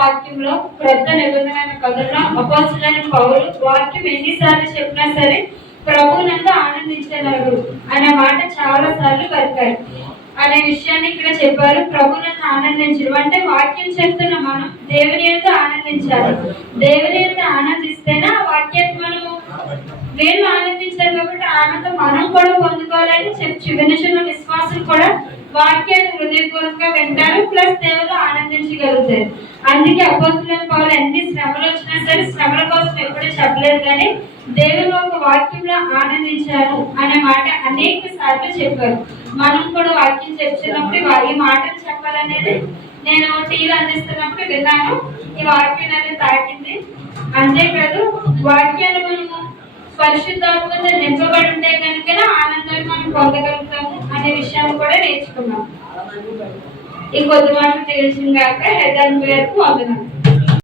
వాక్యంలో క్రొత్త నిబంధన కథలో అపోస్తులైన పౌలు వాక్యం ఎన్నిసార్లు చెప్పినా సరే ప్రభువునందు ఆనందించగలరు అనే మాట చాలా సార్లు పలికారు అనే విషయాన్ని ఇక్కడ చెప్పారు. ప్రభువునందు ఆనందించరు అంటే వాక్యం చెప్తున్న మనం దేవుని యందు ఆనందించాలి. దేవుని యందు ఆనందిస్తేనే ఆ వాక్యాన్ని మనము నేను ఆనందించాను కాబట్టి ఆనందం మనం కూడా పొందుకోవాలని చిన్న విశ్వాసం కూడా వాక్యాన్ని హృదయపూర్వకంగా వింటారు, ప్లస్ దేవుడు ఆనందించగలుగుతారు. అందుకే అపోస్తులైన పౌలు ఎన్ని శ్రమలు వచ్చినా సరే శ్రమల కోసం ఎప్పుడూ చెప్పలేదు, కానీ దేవుని ఒక వాక్యంలో ఆనందించాను అనే మాట అనేక సార్లు చెప్పారు. మనం కూడా వాక్యం చెప్తున్నప్పుడు ఈ మాటలు చెప్పాలనేది నేను టీవీ అందిస్తున్నప్పుడు విన్నాను. ఈ వాక్యం అనేది తాకింది. అంతేకాదు వాక్యాన్ని మనము పరిశుద్ధాత్మతో నింపబడి ఉంటే కనుక ఆనందాన్ని మనం పొందగలుగుతాము అనే విషయాన్ని కూడా నేర్చుకున్నాం. ఈ కొద్ది మాటలు తెలిసిన కాక హెడ్ అండ్ పేరుకు వందనాలు.